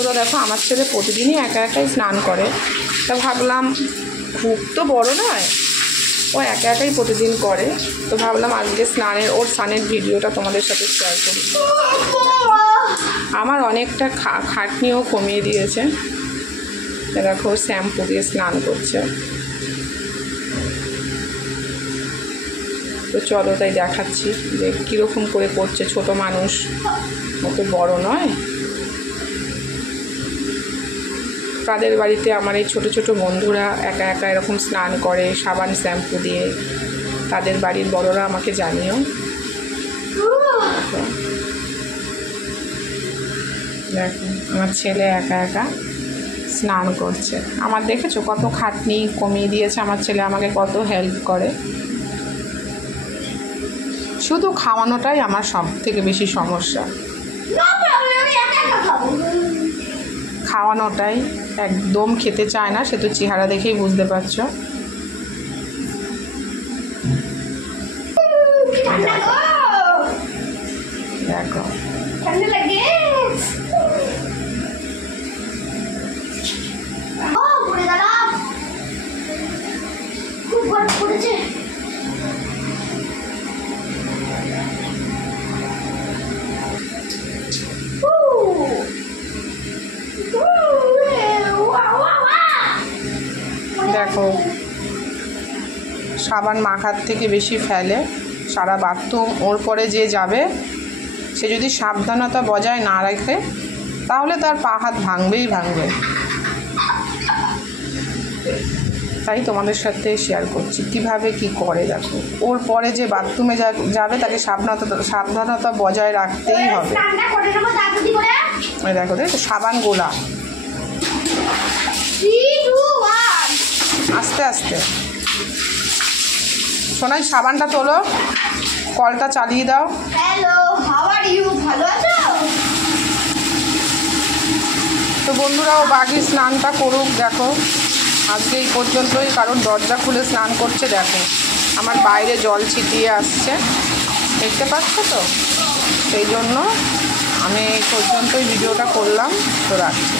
বন্ধুরা দেখো আমার ছেলে প্রতিদিনই একা একাই স্নান করে, তা ভাবলাম খুব তো বড় নয়, ও একা একাই প্রতিদিন করে, তো ভাবলাম আজকে ওর স্নানের ভিডিওটা তোমাদের সাথে শেয়ার করি। আমার অনেকটা খাটনিও কমিয়ে দিয়েছে। দেখো শ্যাম্পু দিয়ে স্নান করছে, তো চলো তাই দেখাচ্ছি যে কীরকম করে করছে। ছোট মানুষ, অত বড় নয়। তাদের বাড়িতে আমার এই ছোট ছোট বন্ধুরা একা একা এরকম স্নান করে সাবান শ্যাম্পু দিয়ে, তাদের বাড়ির বড়রা আমাকে জানিও। দেখো আমার ছেলে একা একা স্নান করছে। আমার দেখেছো কত খাটনি কমিয়ে দিয়েছে আমার ছেলে, আমাকে কত হেল্প করে। শুধু খাওয়ানোটাই আমার সব থেকে বেশি সমস্যা, খাওয়ানোটাই একদম খেতে চায় না, সে তো চেহারা দেখেই বুঝতে পারছো। দেখো দেখো সাবান মাখার থেকে বেশি ফেলে সারা বাথরুম। ওর পরে যে যাবে সে যদি সাবধানতা বজায় না রাখে তাহলে তার পা হাত ভাঙবেই ভাঙবে। তাই তোমাদের সাথে শেয়ার করছি কীভাবে কি করে। দেখো ওর পরে যে বাথরুমে যাবে তাকে সাবধানতা বজায় রাখতেই হবে। দেখো দেখো সাবান গোলা, আস্তে আস্তে। সোনাই সাবানটা তোলো, কলটা চালিয়ে দাও। Hello, how are you? ভালো আছো? তো বন্ধুরা ও বাকি স্নানটা করুক। দেখো আজকে এই পর্যন্তই, কারণ দরজা খুলে স্নান করছে। দেখো আমার বাইরে জল ছিটিয়ে আসছে, দেখতে পাচ্ছ তো, সেই জন্য আমি এই পর্যন্তই ভিডিওটা করলাম। তো রাখছি।